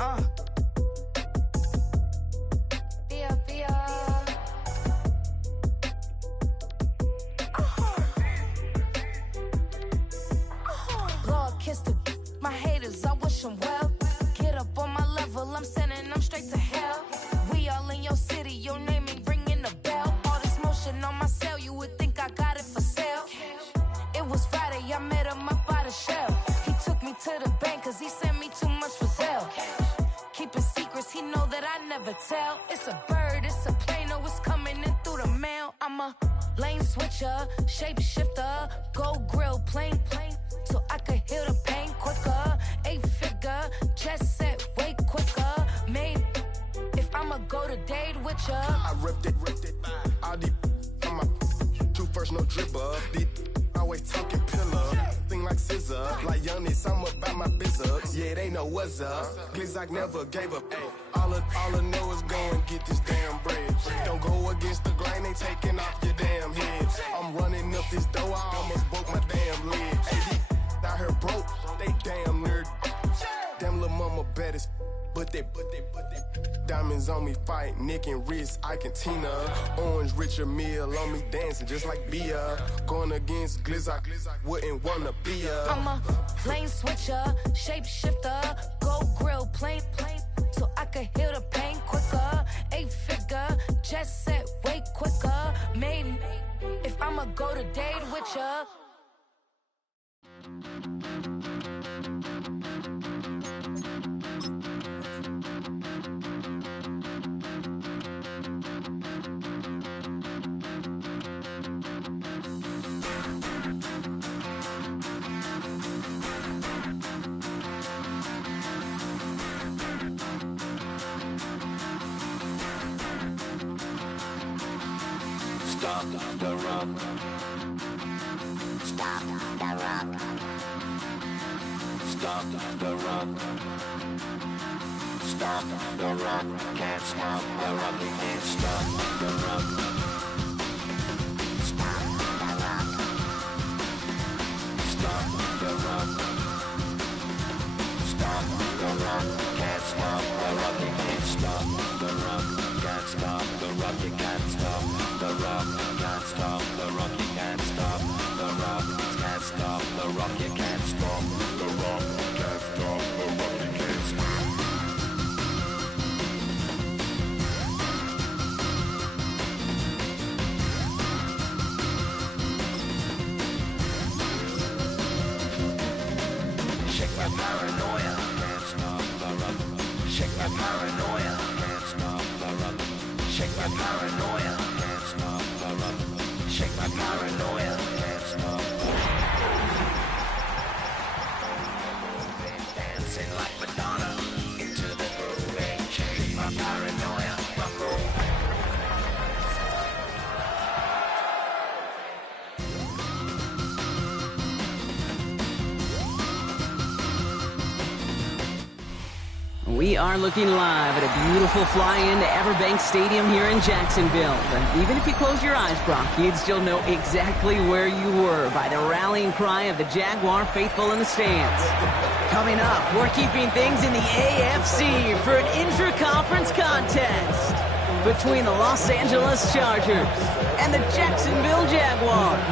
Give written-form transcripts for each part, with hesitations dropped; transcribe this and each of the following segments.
Lord, kiss my haters, I wish them well. Get up on my level, I'm sending them straight to hell. We all in your city, your name ain't ringing a bell. All this motion on my cell, you would think I got it for sale. It was Friday, I met him up by the shell. He took me to the bank, cause he sent me too much for sale. Keeping secrets, he know that I never tell. It's a bird, it's a plane, oh, it's coming in through the mail. I'm a lane switcher, shapeshifter, go grill, plane, so I could heal the pain quicker. 8-figure, jet set, way quicker. Maybe if I'ma go to date with ya. I ripped it, all these on my true first, no dribble. These always talking pillar, thing like scissor. Like youngest, I'm about my business. Yeah, they know what's up. Glizzock never gave up. All I know is go and get this damn bread. Don't go against the grain, they taking off your damn head. I'm running up this door, I almost broke my damn leg. Out here broke, they damn nerd. Damn little mama bad as but they diamonds on me fight, neck and wrist, I can Tina. Orange Richard Mill on me dancing just like Bia. Going against Glizzock, wouldn't wanna be a. I'm a lane switcher, shapeshifter, go grill, plane, so I could heal the pain quicker. 8-figure, jet set, way quicker. Maybe if I'ma go to date with ya. Stop the rock. Stop the rock. Stop the rock. Stop the rock. Can't stop the rock. You can't stop the rock. Stop the rock. Stop the rock. Stop the rock. Can't stop the rock. You can't stop the rock. Can't stop the rock. You can't stop the rock. Can't stop the rock. You can't stop the rock. Can't stop the rock. You can't stop the rock. Can't stop the rock. You can't stop. Shake my paranoia. Can't stop the rock. Shake my paranoia. Can't stop the rock. Shake my paranoia. Can't stop the rock. Shake my paranoia. Can't stop. Dancing like Madonna into the groove. Shake my paranoia. We are looking live at a beautiful fly-in to Everbank Stadium here in Jacksonville. But even if you close your eyes, Brock, you'd still know exactly where you were by the rallying cry of the Jaguar faithful in the stands. Coming up, we're keeping things in the AFC for an intra-conference contest between the Los Angeles Chargers and the Jacksonville Jaguars.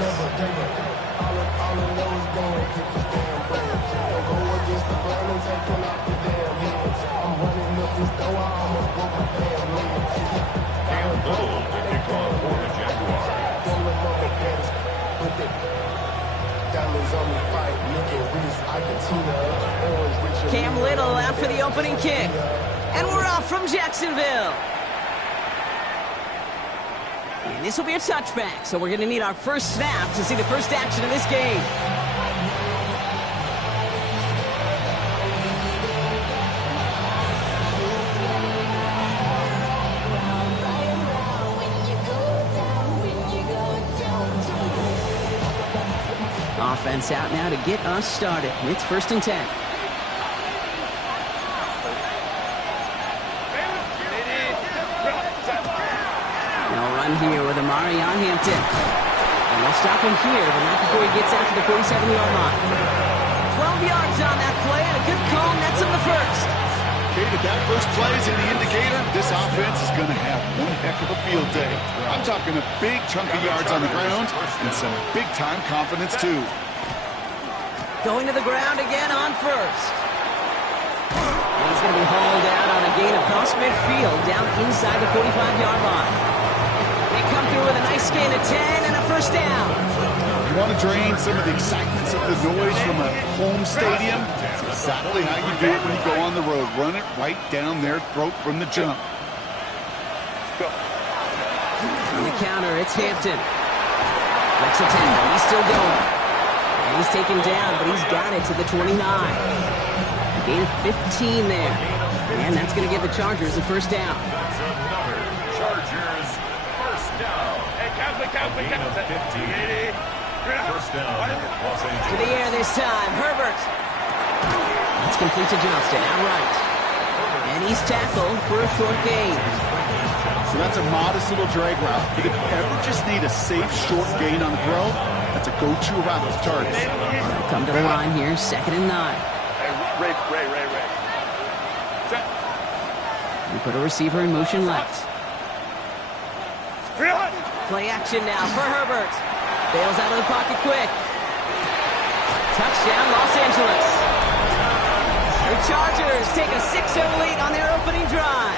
Cam Little out for the opening kick. And we're off from Jacksonville. And this will be a touchback, so we're going to need our first snap to see the first action of this game. Offense out now to get us started. It's 1st and 10. They'll run here with Amari on Hampton. And they'll stop him here, but not before he gets out to the 47-yard line. 12 yards on that play, and a good call nets him the first. Kate, if that first play is any indicator, this offense is going to have one heck of a field day. I'm talking a big chunk of yards on the ground and some big-time confidence, too. Going to the ground again on first. And he's going to be hauled out on a gain across midfield down inside the 45-yard line. They come through with a nice gain of 10 and a first down. You want to drain some of the excitement, some of the noise from a home stadium? That's exactly how you do it when you go on the road. Run it right down their throat from the jump. On the counter, it's Hampton. Next attempt, he's still going. And he's taken down, but he's got it to the 29. Gain of 15 there. And that's going to give the Chargers a first down. Chargers, first down. Hey, count. First down, Los Angeles. To the air this time, Herbert. It's complete to Johnston, outright. And he's tackled for a short gain. So that's a modest little drag route. But if you ever just need a safe, short gain on the throw, that's a go-to route with targets. They'll come to the line here, 2nd and 9. Ray. We put a receiver in motion left. Play action now for Herbert. Bails out of the pocket quick. Touchdown, Los Angeles. The Chargers take a 6-0 lead on their opening drive.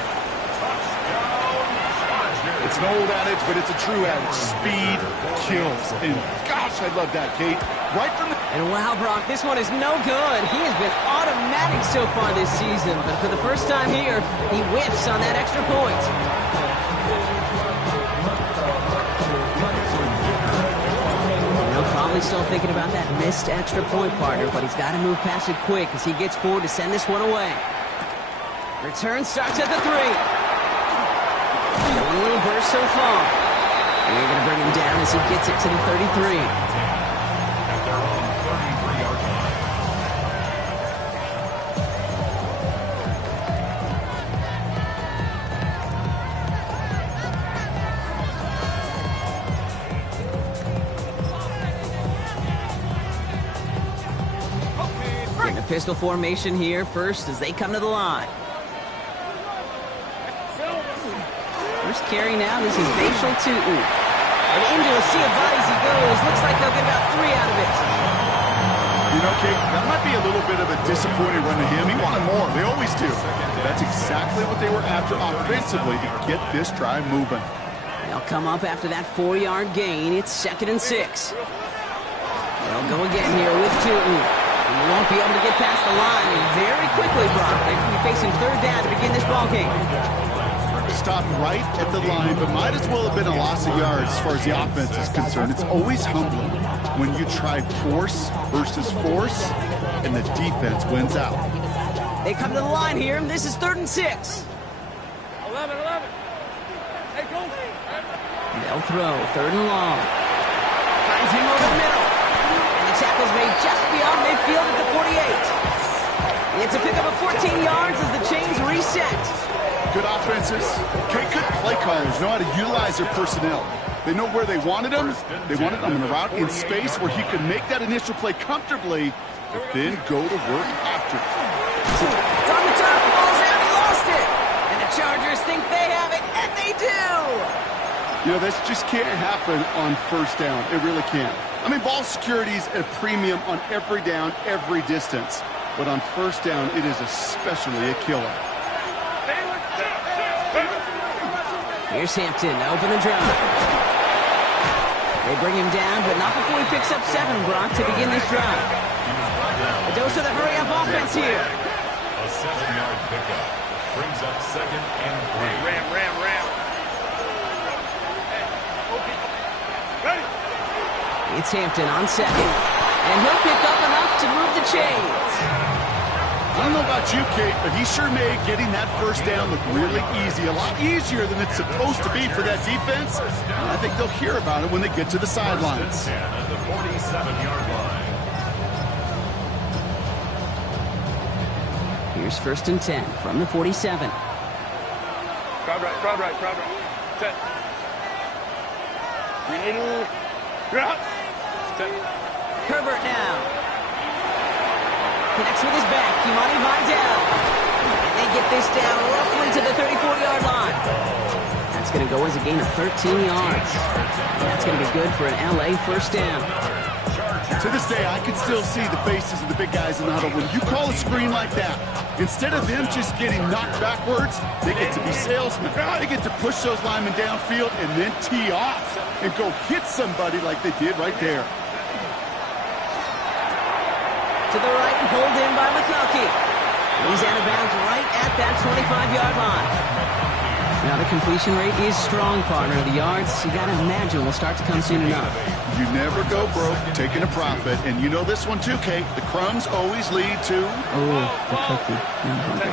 It's an old adage, but it's a true adage. Speed kills. And gosh, I love that, Kate. Right from the... And wow, Brock, this one is no good. He has been automatic so far this season, but for the first time here, he whiffs on that extra point. Probably still thinking about that missed extra point, partner, but he's got to move past it quick as he gets forward to send this one away. Return starts at the 3. Showing a little burst so far. And you're going to bring him down as he gets it to the 33. At their own 33-yard line. In the pistol formation here first as they come to the line. First carry now, this is Bashal Tootin. And into a sea of bodies he goes. Looks like they'll get about 3 out of it. You know, Kate, that might be a little bit of a disappointing run to him. He wanted more. They always do. That's exactly what they were after offensively to get this drive moving. They'll come up after that 4-yard gain. It's 2nd and 6. They'll go again here with Tootin. He won't be able to get past the line, and very quickly, Brock, they will be facing 3rd down to begin this ballgame. Stopped right at the line, but might as well have been a loss of yards as far as the offense is concerned. It's always humbling when you try force versus force, and the defense wins out. They come to the line here, and this is 3rd and 6. 11. Hey, go. They'll throw 3rd and long. Finds him over the middle. Tackles made just beyond midfield at the 48. It's a pickup of 14 yards as the chains reset. Good offenses. Good play callers know how to utilize their personnel. They know where they wanted them. They wanted them in a route in space where he could make that initial play comfortably, but then go to work after. It's on the turf, the ball's out, he lost it. And the Chargers think they have it, and they do. You know, this just can't happen on 1st down. It really can't. I mean, ball security is at a premium on every down, every distance. But on 1st down, it is especially a killer. Here's Hampton to open the drive. They bring him down, but not before he picks up 7, Brock, to begin this drive. A dose of the hurry-up offense here. A 7-yard pickup brings up 2nd and 3. Ram. It's Hampton on 2nd, and he'll pick up enough to move the chains. I don't know about you, Kate, but he sure made getting that 1st down look really easy. A lot easier than it's supposed to be for that defense. And I think they'll hear about it when they get to the sidelines. At the 47-yard line. Here's 1st and 10 from the 47. Crowd right. Set. Herbert now. Connects with his back. Kimani Vidal. And they get this down roughly to the 34-yard line. That's going to go as a gain of 13 yards. And that's going to be good for an LA first down. To this day, I can still see the faces of the big guys in the huddle. When you call a screen like that, instead of them just getting knocked backwards, they get to be salesmen. They get to push those linemen downfield and then tee off and go hit somebody like they did right there. To the right and pulled in by McConkey. He's out of bounds right at that 25-yard line. Now the completion rate is strong, partner. The yards, you got to imagine, will start to come soon enough. You never go broke taking a profit. And you know this one too, Kate. The crumbs always lead to... Oh, the cookie. I'm hungry.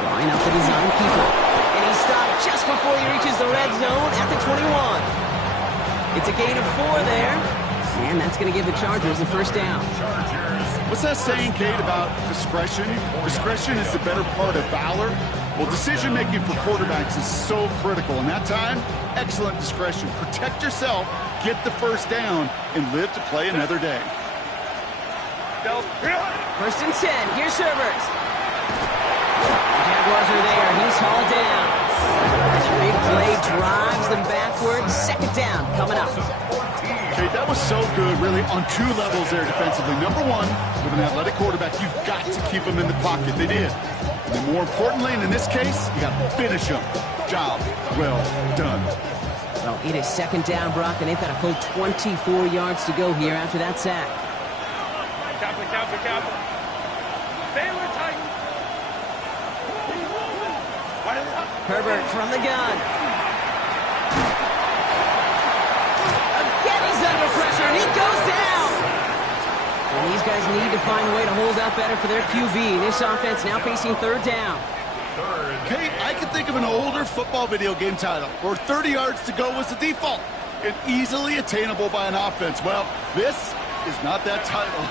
Drawing up the design keeper. And he stopped just before he reaches the red zone at the 21. It's a gain of 4 there. And that's going to give the Chargers the first down. What's that saying, Kate, about discretion? Discretion is the better part of valor. Well, decision-making for quarterbacks is so critical. And that time, excellent discretion. Protect yourself, get the first down, and live to play another day. First and 10. Here's Herbert. The Jaguars are there. He's hauled down. And a big play drives them backwards. Second down coming up. Okay, that was so good, really, on 2 levels there defensively. Number 1, with an athletic quarterback, you've got to keep him in the pocket. They did. And more importantly, and in this case, you got to finish him. Job well done. Well, it is second down, Brock, and they've got a full 24 yards to go here after that sack. Herbert from the gun. Again, he's under pressure, and he goes down. And these guys need to find a way to hold up better for their QB. This offense now facing third down. Kate, I can think of an older football video game title where 30 yards to go was the default and easily attainable by an offense. Well, this is not that title.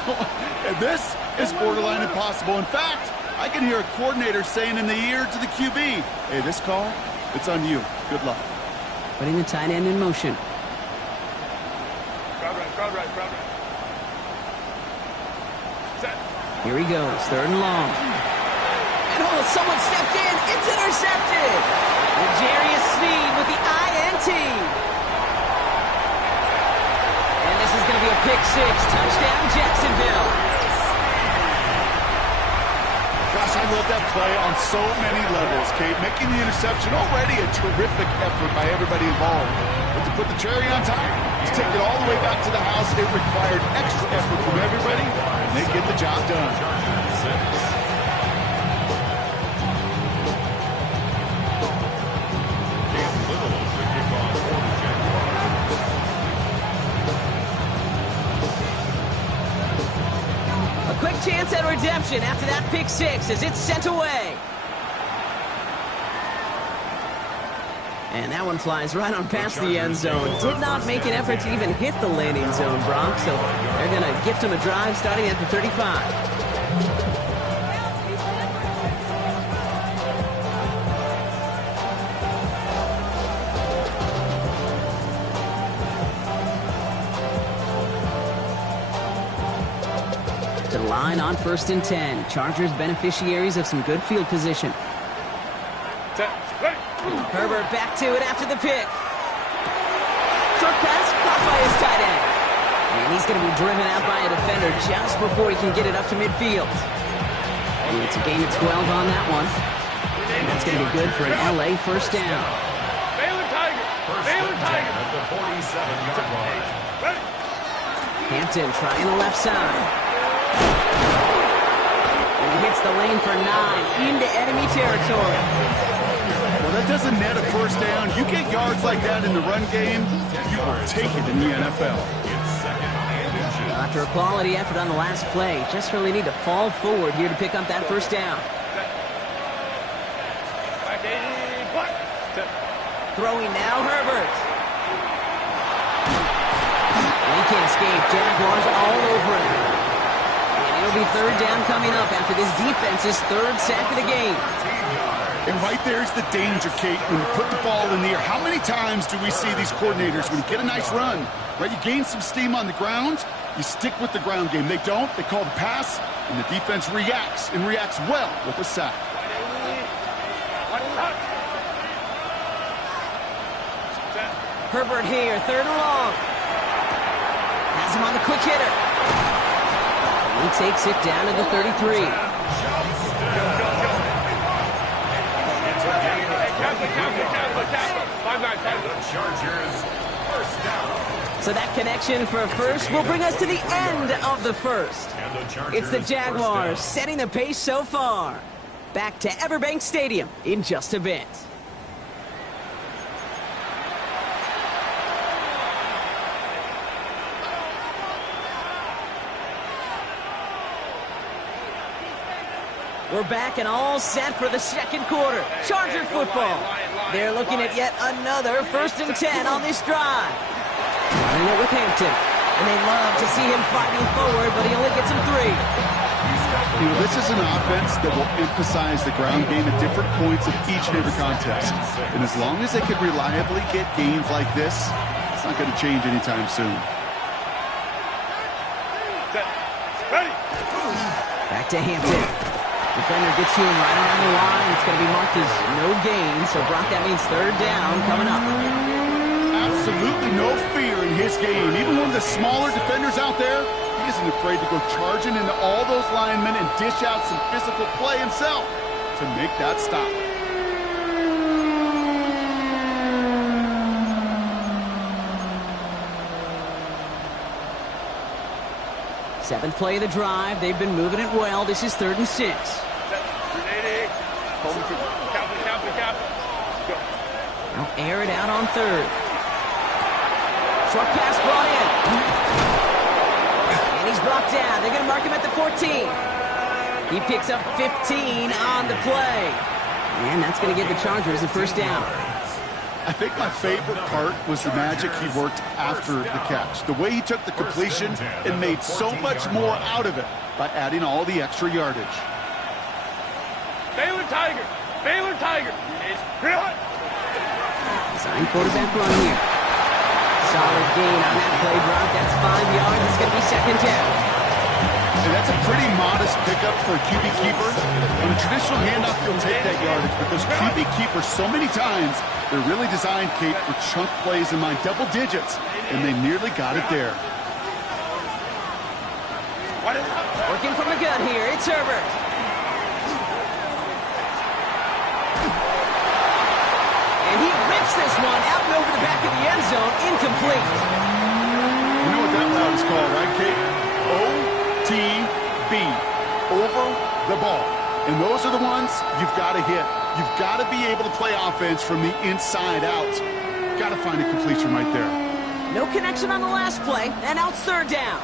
And this is borderline impossible. In fact, I can hear a coordinator saying in the ear to the QB, hey, this call, it's on you. Good luck. Putting the tight end in motion. Crowd right. Set. Here he goes, third and long. And oh, someone stepped in. It's intercepted. L'Jarius Sneed with the INT. And this is going to be a pick 6. Touchdown, Jacksonville. Gosh, I love that play on so many levels, Kate. Making the interception already a terrific effort by everybody involved. But to put the cherry on top, to take it all the way back to the house, it required extra effort from everybody, and they get the job done. Chance at redemption after that pick 6 as it's sent away. And that one flies right on past the end zone. Did not make an effort to even hit the landing zone, Brock. So they're going to gift him a drive starting at the 35. Line on first and 10. Chargers beneficiaries of some good field position. Herbert back to it after the pick. Short pass caught by his tight end. And he's going to be driven out by a defender just before he can get it up to midfield. And it's a gain of 12 on that one. And that's going to be good for an LA first down. Baylor Tiger at the 47-yard line. Hampton trying the left side. And he hits the lane for 9 into enemy territory. Well, that doesn't net a first down. You get yards like that in the run game, you will take it in the NFL. After a quality effort on the last play, just really need to fall forward here to pick up that first down. Throwing now, Herbert. And he can't escape. Jaguars all over him. And it'll be third down coming up after this defense's third sack of the game. And right there's the danger, Kate, when you put the ball in the air. How many times do we see these coordinators, when you get a nice run, right, you gain some steam on the ground, you stick with the ground game. They don't, they call the pass, and the defense reacts, and reacts well with a sack. Herbert here, 3rd and long. Has him on the quick hitter. And he takes it down to the 33. So that connection for a first will bring us to the end of the first. It's the Jaguars setting the pace so far. Back to Everbank Stadium in just a bit. We're back and all set for the second quarter. Charger football. They're looking at yet another 1st and 10 on this drive. Running it with Hampton. And they love to see him fighting forward, but he only gets him 3. You know, this is an offense that will emphasize the ground game at different points of each and every contest. And as long as they can reliably get gains like this, it's not going to change anytime soon. Back to Hampton. Defender gets to him right around the line. It's going to be marked as no gain. So, Brock, that means 3rd down coming up. Absolutely no fear in his game. Even one of the smaller defenders out there, he isn't afraid to go charging into all those linemen and dish out some physical play himself to make that stop. Seventh play of the drive. They've been moving it well. This is 3rd and 6. Now air it out on 3rd. Short pass brought in. And he's brought down. They're going to mark him at the 14. He picks up 15 on the play. And that's going to give the Chargers the 1st down. I think my favorite part was the magic he worked after the catch. The way he took the completion and made so much more out of it by adding all the extra yardage. Baylor Tiger! Baylor Tiger! Design quarterback run here. Solid gain on that play, Brock. That's 5 yards. It's going to be 2nd down. And that's a pretty modest pickup for a QB keeper. On a traditional handoff, you'll take that yardage, but those QB keepers, so many times, they're really designed, Kate, for chunk plays in mind, double digits, and they nearly got it there. Working from the gun here, it's Herbert. And he rips this one out and over the back of the end zone, incomplete. You know what that route is called, right, Kate? OTB, over the ball. And those are the ones you've got to hit. You've got to be able to play offense from the inside out. Got to find a completion right there. No connection on the last play, and now it's 3rd down.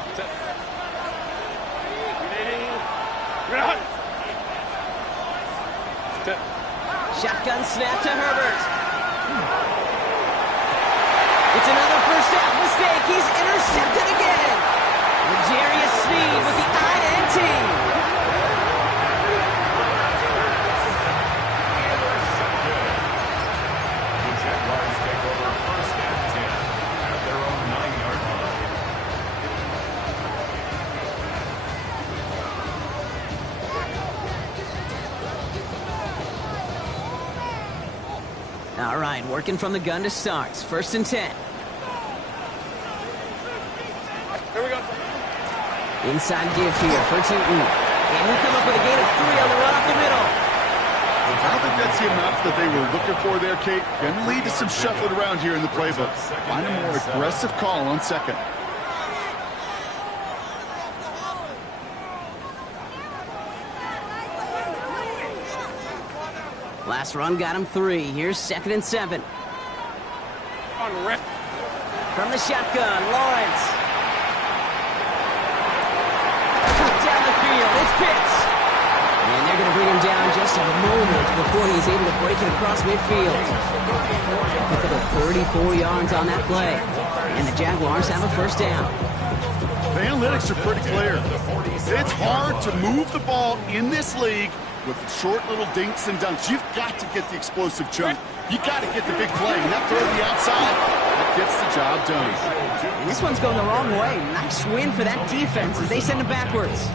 Shotgun snap to Herbert. It's another 1st half mistake. He's intercepted again. L'Jarius Sneed with the INT. The Jaguars take over 1st and 10 at their own 9-yard line. All right, working from the gun to start. 1st and 10. Here we go. Inside give here for Tootin. And he'll come up with a gain of 3 on the run up the middle. I don't think that's the amount that they were looking for there, Kate. Going to lead to some shuffling around here in the playbook. Find a more aggressive call on 2nd. Last run got him 3. Here's 2nd and 7. On rip. From the shotgun, Lawrence. Cut down the field. It's Pitts. And they're going to bring him down just a moment before he's able to break it across midfield. Pick up 34 yards on that play. And the Jaguars have a 1st down. The analytics are pretty clear. It's hard to move the ball in this league with short little dinks and dunks. You've got to get the explosive chunk. You got to get the big play. And that throw to the outside, that gets the job done. And this one's going the wrong way. Nice win for that defense as they send it backwards.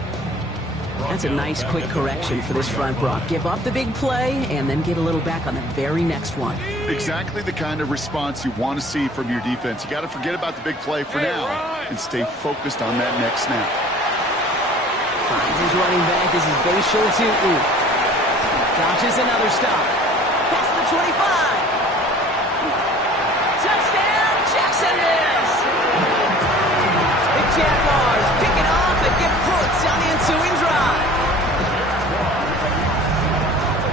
That's a nice quick correction for this front, Brock. Give up the big play and then get a little back on the very next one. Exactly the kind of response you want to see from your defense. You got to forget about the big play for now and stay focused on that next snap. Finds his running back. This is Bashal Tootin. Dodges another stop. Past the 25. Touchdown, Jacksonville! The Jaguars pick it off and get points on the ensuing drive.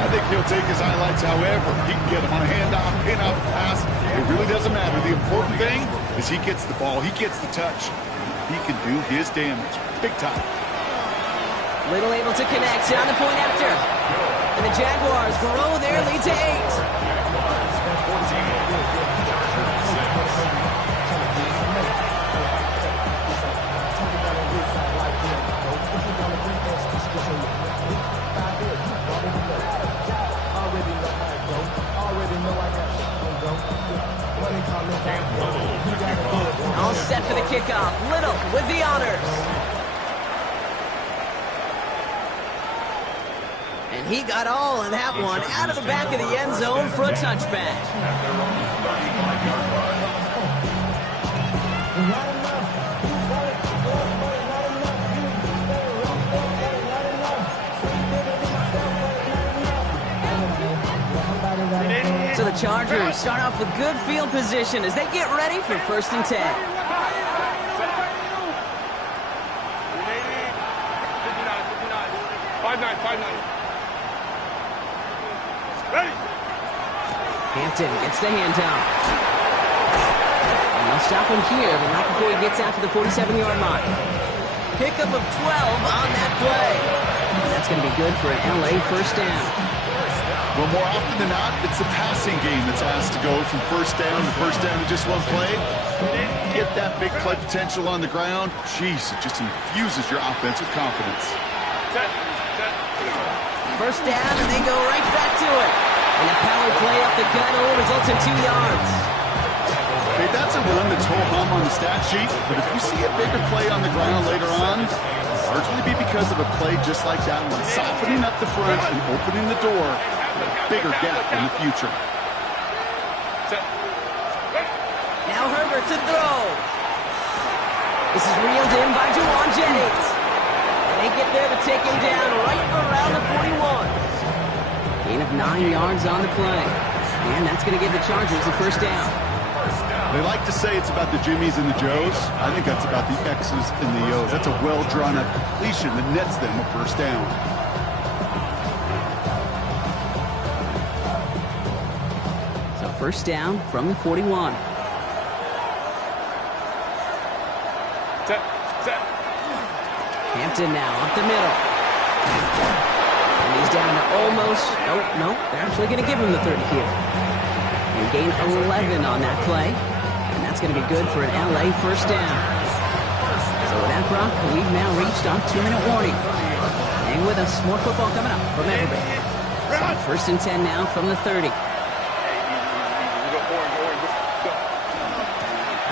I think he'll take his highlights however he can get them on a handoff, pin-off, pass. It really doesn't matter. The important thing is he gets the ball. He gets the touch. He can do his damage. Big time. Little able to connect on the point after. And the Jaguars grow their lead to 8. All set for the kickoff. Little with the honors. And he got all of that one out of the back of the end zone for a touchback. So the Chargers start off with good field position as they get ready for 1st and 10. 5-9. Ready. Hampton gets the handoff. And they'll stop him here, but not before he gets out to the 47-yard line. Pickup of 12 on that play. And that's going to be good for an LA 1st down. Well, more often than not, it's the passing game that's asked to go from 1st down to 1st down to just one play. Get that big play potential on the ground. Jeez, it just infuses your offense with confidence. 1st down, and they go right back to it. And a power play up the gut only results in 2 yards. Okay, that's a run that's ho-hum on the stat sheet, but if you see a bigger play on the ground later on, it'll largely be because of a play just like that one, softening up the front and opening the door for a bigger gap in the future. Now Herbert to throw. This is reeled in by Juwan Jennings. They get there to take him down right around the 41. Gain of 9 yards on the play. And that's going to give the Chargers a 1st down. They like to say it's about the Jimmies and the Joes. I think that's about the X's and the O's. That's a well-drawn-up completion that nets them a 1st down. So 1st down from the 41. Hampton now up the middle. And he's down to almost, nope, they're actually going to give him the 30 here. And gain 11 on that play. And that's going to be good for an LA 1st down. So with that, Brock, we've now reached our 2-minute warning. Hang with us, more football coming up from Everbank. So 1st and 10 now from the 30.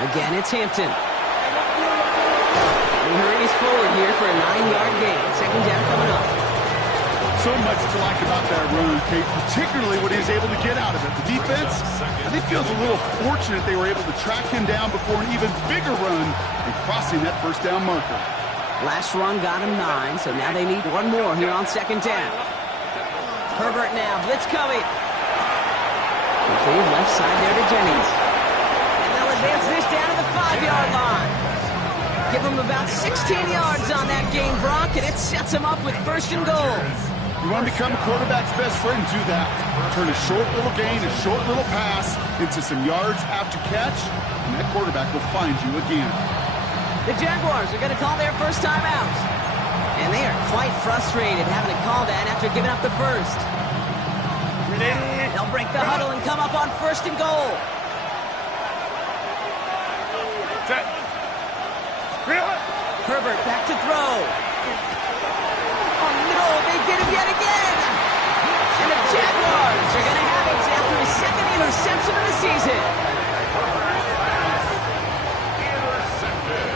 Again, it's Hampton. He hurries forward here for a 9-yard gain. 2nd down coming up. So much to like about that run, Kate, particularly what he was able to get out of it. The defense, I think, feels a little fortunate they were able to track him down before an even bigger run and crossing that 1st down marker. Last run got him 9, so now they need one more here on 2nd down. Herbert now, blitz coming. Complete left side there to Jennings. And they'll advance this down to the 5-yard line. Give him about 16 yards on that game, Brock, and it sets him up with 1st and goal. You want to become a quarterback's best friend, do that. Turn a short little gain, a short little pass into some yards after catch, and that quarterback will find you again. The Jaguars are going to call their 1st time out. And they are quite frustrated having to call that after giving up the 1st. They'll break the huddle and come up on 1st and goal. Herbert back to throw. Oh no, they hit him yet again. And the Jaguars are going to have it after his second interception of the season. Intercepted.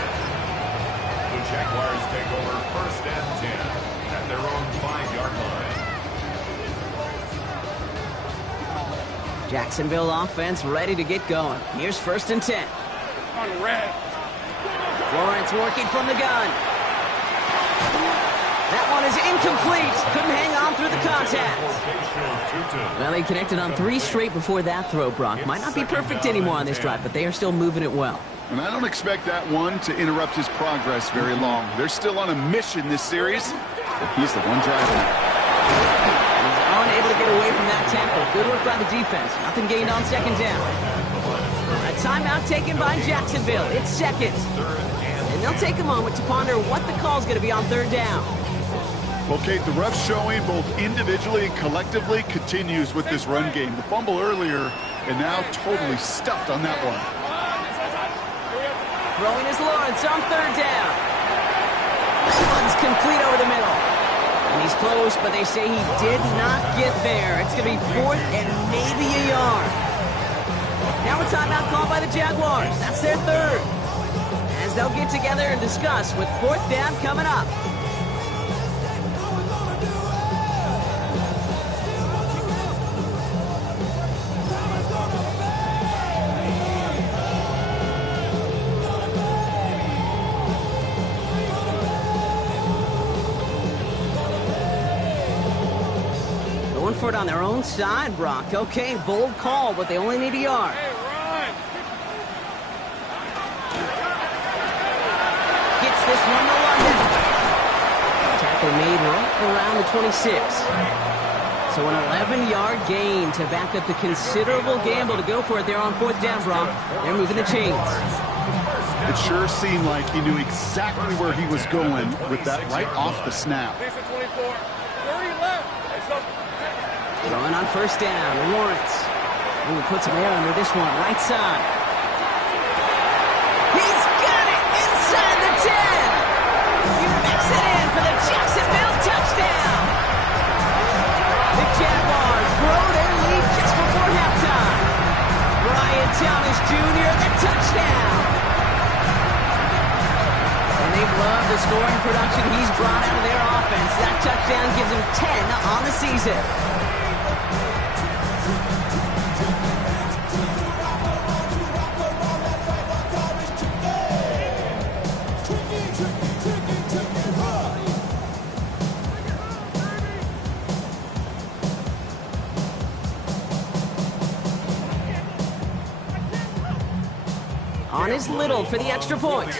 The Jaguars take over 1st and 10 at their own 5-yard line. Jacksonville offense ready to get going. Here's 1st and 10. On red. Lawrence working from the gun. That one is incomplete. Couldn't hang on through the contact. Well, he connected on 3 straight before that throw, Brock. Might not be perfect anymore on this drive, but they are still moving it well. And I don't expect that one to interrupt his progress very long. They're still on a mission this series, but he's the one driving it. He's unable to get away from that tackle. Good work by the defense. Nothing gained on 2nd down. A timeout taken by Jacksonville. It's seconds. And they'll take a moment to ponder what the call's going to be on 3rd down. Okay, the rough showing both individually and collectively continues with this run game. The fumble earlier, and now totally stuffed on that one. Throwing is Lawrence on 3rd down. This one's complete over the middle. And he's close, but they say he did not get there. It's going to be 4th and maybe a yard. Now a timeout called by the Jaguars. That's their 3rd. As they'll get together and discuss with 4th down coming up. Going for it on their own side, Brock. Okay, bold call, but they only need a yard. Hey, run. Gets this one to London. Tackle made right around the 26. So an 11-yard gain to back up the considerable gamble to go for it there on 4th down, Brock. They're moving the chains. It sure seemed like he knew exactly where he was going with that right off the snap. 24. 30 left. Let's go. Throwing on 1st down, Lawrence. Ooh, puts him air under this one, right side. He's got it inside the 10. He makes it in for the Jacksonville touchdown. The Jaguars grow their lead just before halftime. Brian Thomas Jr., the touchdown. And they've loved the scoring production he's brought out of their offense. That touchdown gives them 10 on the season. On is Little for the extra point.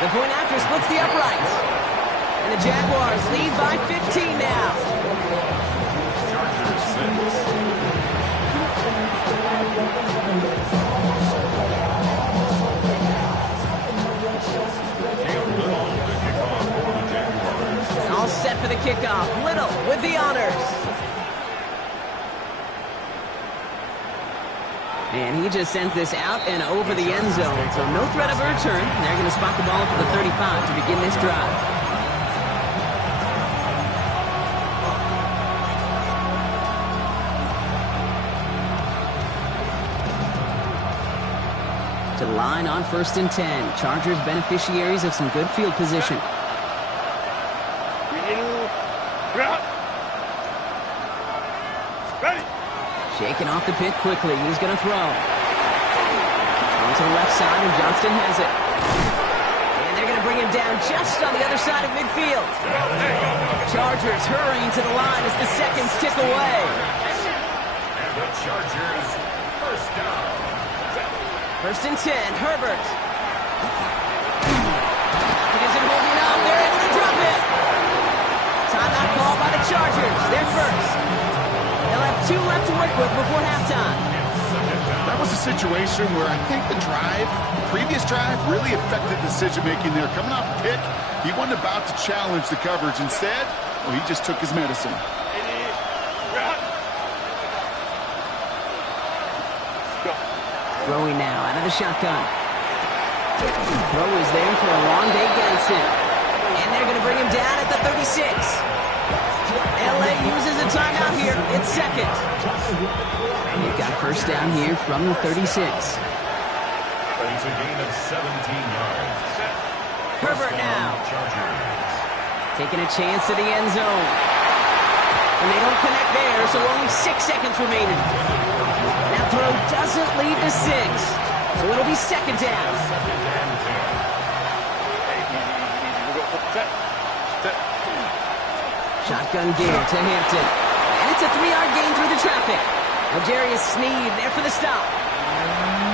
The point after splits the uprights. And the Jaguars lead by 15 now. All set for the kickoff. Little with the honors. And he just sends this out and over the end zone. So no threat of a return. They're going to spot the ball up at the 35 to begin this drive. To the line on 1st and 10. Chargers beneficiaries of some good field position. Ready. Shaking off the pit quickly. He's going to throw. Onto the left side, and Johnston has it. And they're going to bring him down just on the other side of midfield. Chargers hurrying to the line as the seconds tick away. And the Chargers, 1st down. 1st and 10, Herbert. He isn't holding up. They're able to drop it. Timeout called by the Chargers. They're first. They'll have 2 left to work with before halftime. That was a situation where I think the previous drive, really affected decision-making there. Coming off a pick, he wasn't about to challenge the coverage. Instead, well, he just took his medicine. Throwing now out of the shotgun. Throw is there for a long day Genson. And they're going to bring him down at the 36. LA uses a timeout here. It's second. They've got first down here from the 36. It's a gain of 17 yards. Herbert now. Taking a chance to the end zone. And they don't connect there, so only 6 seconds remaining. That throw doesn't lead to 6. So it'll be second down. Shotgun gear to Hampton. And it's a 3-yard gain through the traffic. L'Jarius Sneed there for the stop.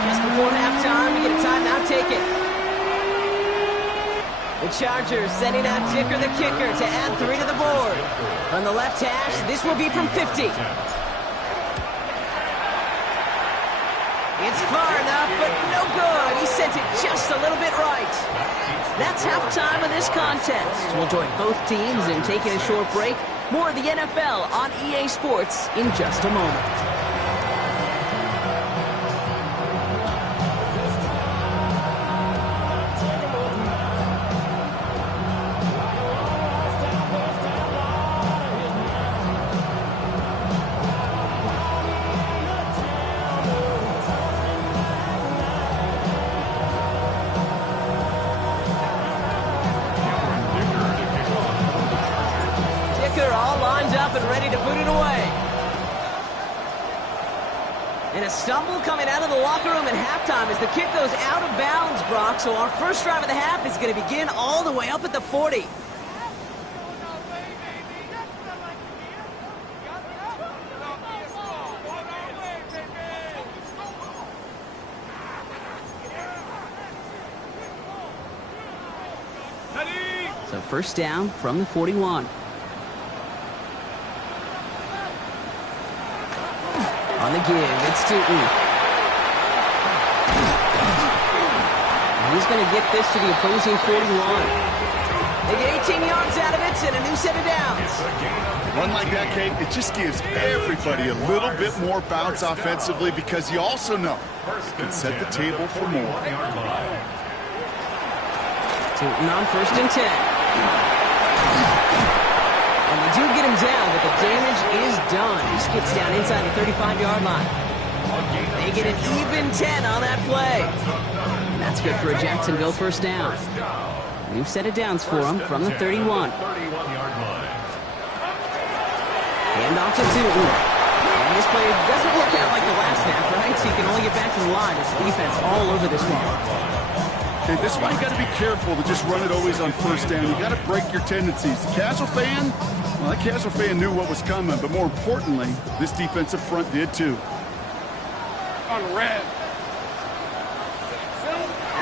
Just before halftime, we get a timeout taken. The Chargers sending out Dicker the kicker to add 3 to the board. On the left hash, this will be from 50. It's far enough, but no good. He sent it just a little bit right. That's halftime of this contest. We'll join both teams in taking a short break. More of the NFL on EA Sports in just a moment. All lined up and ready to put it away. And a stumble coming out of the locker room at halftime as the kick goes out of bounds, Brock. So our first drive of the half is going to begin all the way up at the 40. So first down from the 41. On the give, it's Tootin. He's going to get this to the opposing 41. They get 18 yards out of it and a new set of downs. Run like that, Kate, it just gives everybody a little bit more bounce offensively because you also know you can set the table for more. Tootin on first and 10. And they do get him down, but the damage is done. He skips down inside the 35-yard line. They get an even 10 on that play. And that's good for a Jacksonville first down. New set of downs for him from the 31. Hand off to Tootin. And this play doesn't work out like the last snap, right? So you can only get back to the line. It's defense all over this one. Okay, this is why you got to be careful to just run it always on first down. You got to break your tendencies. The casual fan, well, that casual fan knew what was coming, but more importantly, this defensive front did too. On red.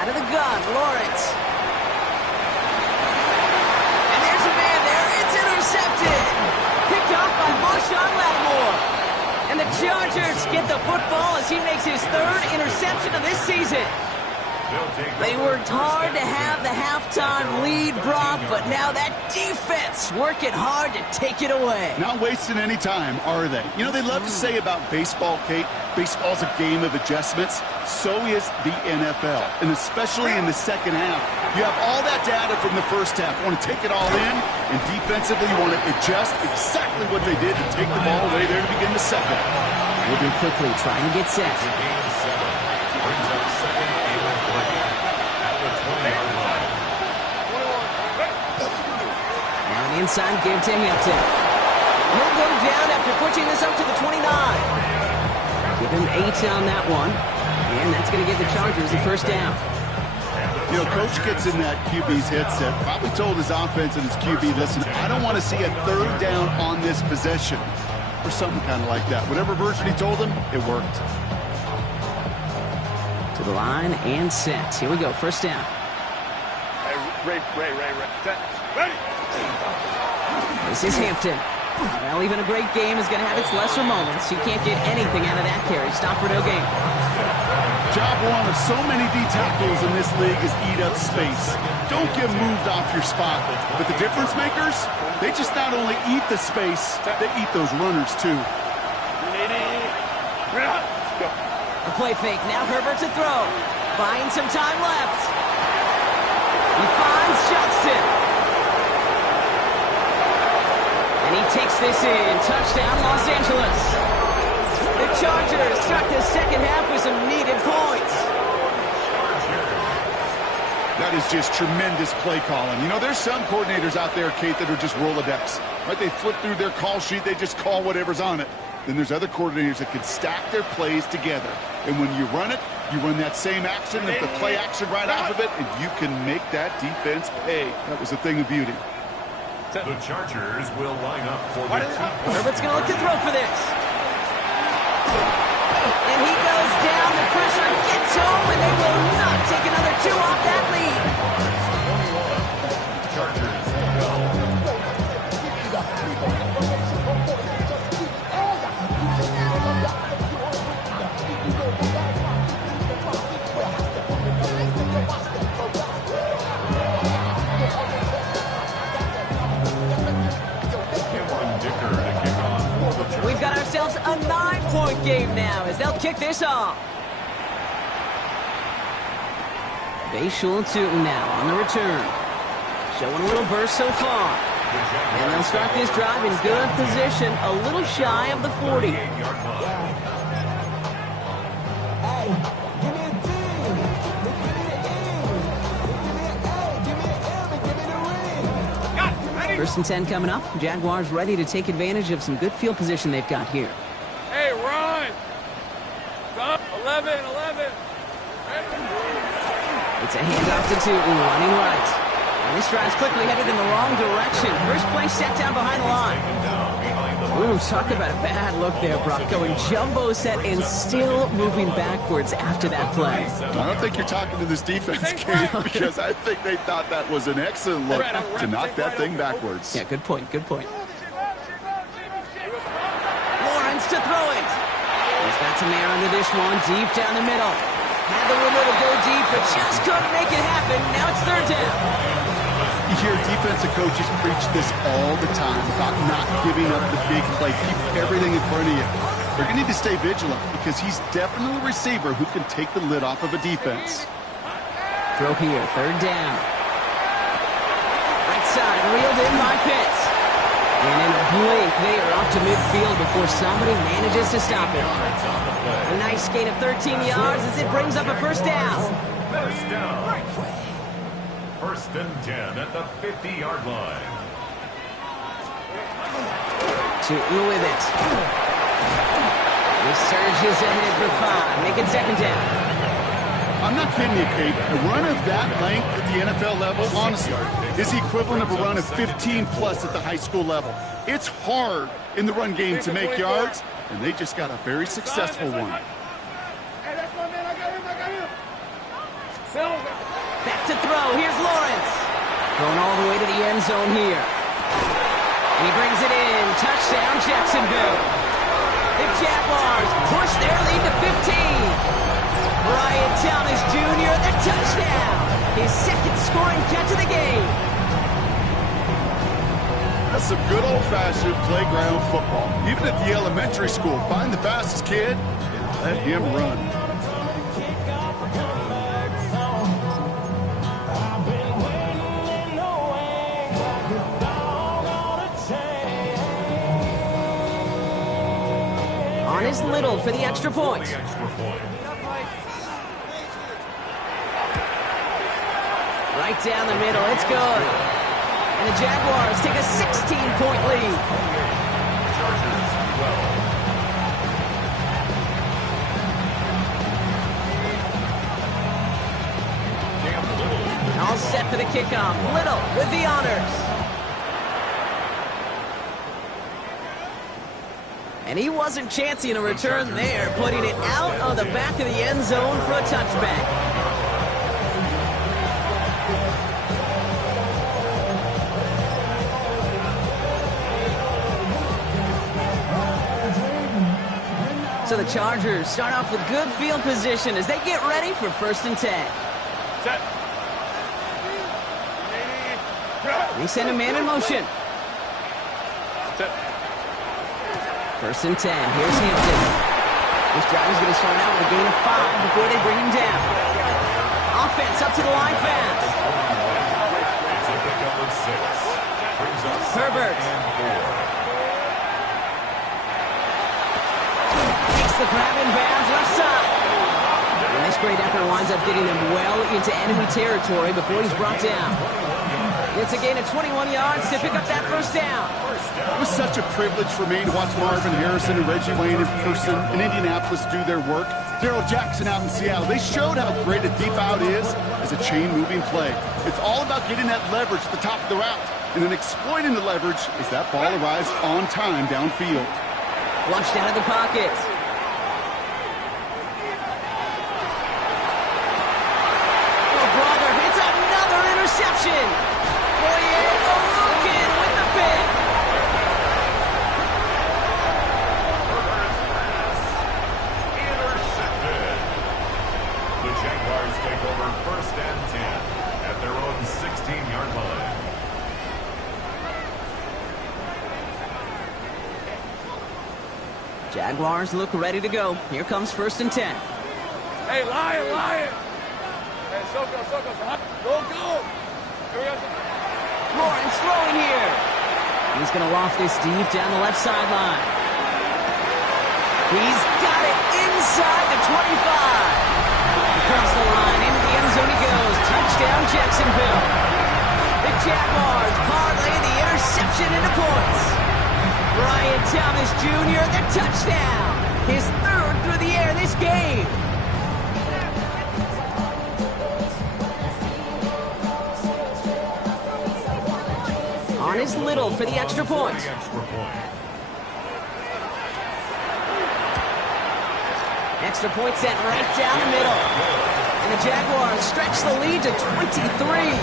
Out of the gun, Lawrence. And there's a man there. It's intercepted. Picked off by Marshawn Lattimore. And the Chargers get the football as he makes his 3rd interception of this season. They worked hard to have the halftime lead, Brock, but now that defense working hard to take it away. Not wasting any time, are they? You know, they love to say about baseball, Kate, baseball's a game of adjustments. So is the NFL, and especially in the second half. You have all that data from the first half. You want to take it all in, and defensively you want to adjust exactly what they did to take the ball away there to begin the second. Moving quickly, trying to get set. Inside give to Hampton. He'll go down after pushing this up to the 29. Give him 8 on that one. And that's going to give the Chargers the first down. You know, Coach gets in that QB's headset, probably told his offense and his QB, listen, I don't want to see a 3rd down on this possession. Or something kind of like that. Whatever version he told him, it worked. To the line and set. Here we go, first down. Hey, Ray. Ready? This is Hampton. Well, even a great game is going to have its lesser moments. You can't get anything out of that carry. Stop for no gain. Job one of so many D tackles in this league is eat up space. Don't get moved off your spot. But the difference makers, they just not only eat the space, they eat those runners too. A play fake. Now Herbert to throw. Buying some time left. He finds Johnston. And he takes this in. Touchdown, Los Angeles. The Chargers start the second half with some needed points. That is just tremendous play calling. You know, there's some coordinators out there, Kate, that are just Rolodex. Right? They flip through their call sheet. They just call whatever's on it. Then there's other coordinators that can stack their plays together. And when you run it, you run that same action, the play action right off of it, and you can make that defense pay. That was a thing of beauty. The Chargers will line up for the Herbert's going to look to throw for this. And he goes down. The pressure gets home, and they will not take another 2 off that lead. Chargers We've got ourselves a 9-point game now as they'll kick this off. Bayshul and Tootin now on the return. Showing a little burst so far. And they'll start this drive in good position, a little shy of the 40. First and 10 coming up. Jaguars ready to take advantage of some good field position they've got here. Hey, run! 11. It's a handoff to Tootin, running right. And this drive's quickly headed in the wrong direction. First play set down behind the line. Ooh, talk about a bad look there, Brock. Going jumbo set and still moving backwards after that play. I don't think you're talking to this defense, Kate, because I think they thought that was an excellent look to knock that thing backwards. Yeah, good point, good point. Lawrence to throw it. He's got some air under this one, deep down the middle. Had the window to go deep, but just couldn't make it happen. Now it's third down. You hear defensive coaches preach this all the time about not giving up the big play. Keep everything in front of you. They're going to need to stay vigilant because he's definitely a receiver who can take the lid off of a defense. Throw here, third down. Right side, reeled in by Pitts. And in a blink, they are off to midfield before somebody manages to stop it. A nice gain of 13 yards as it brings up a first down. First down. First and 10 at the 50-yard line. Tootin with it. He surges ahead for 5, making second down. I'm not kidding you, Kate. A run of that length at the NFL level, honestly, is the equivalent of a run of 15-plus at the high school level. It's hard in the run game to make yards, and they just got a very successful one. Hey, that's my man. I got him. Silver. Back to throw. Here's Lawrence. Going all the way to the end zone here. And he brings it in. Touchdown, Jacksonville. The Jaguars push their lead to 15. Brian Thomas Jr., the touchdown. His second scoring catch of the game. That's some good old-fashioned playground football. Even at the elementary school, find the fastest kid and let him run. On is Little for the extra point. Right down the middle, it's good. And the Jaguars take a 16-point lead. All set for the kickoff. Little with the honors. And he wasn't chancing a return there, putting it out on the back of the end zone for a touchback. So the Chargers start off with good field position as they get ready for first and 10. Set. They send a man in motion. Set. First and 10. Here's Hampton. This drive is going to start out with a gain of 5 before they bring him down. Offense up to the line fast. Brings up Herbert. and 4. Makes the grab in bounds left side. And this great effort winds up getting them well into enemy territory before he's brought down. It's a gain of 21 yards to pick up that first down. It was such a privilege for me to watch Marvin Harrison and Reggie Wayne in person in Indianapolis do their work. Darrell Jackson out in Seattle. They showed how great a deep out is as a chain-moving play. It's all about getting that leverage at the top of the route and then exploiting the leverage as that ball arrives on time downfield. Flushed out of the pocket. Oh, brother, it's another interception. Foyer looking with the pick. Intercepted. The Jaguars take over 1st and 10 at their own 16-yard line. Jaguars look ready to go. Here comes 1st and 10. Hey, Lion. Hey, Soko. Go. Here we go. Lawrence throwing here. He's going to loft this deep down the left sideline. He's got it inside the 25. Across the line, into the end zone he goes. Touchdown, Jacksonville. The Jaguars parlay the interception into points. Brian Thomas Jr., the touchdown. His 3rd through the air this game. On is Little for the extra point. Extra point set right down the middle. And the Jaguars stretch the lead to 23.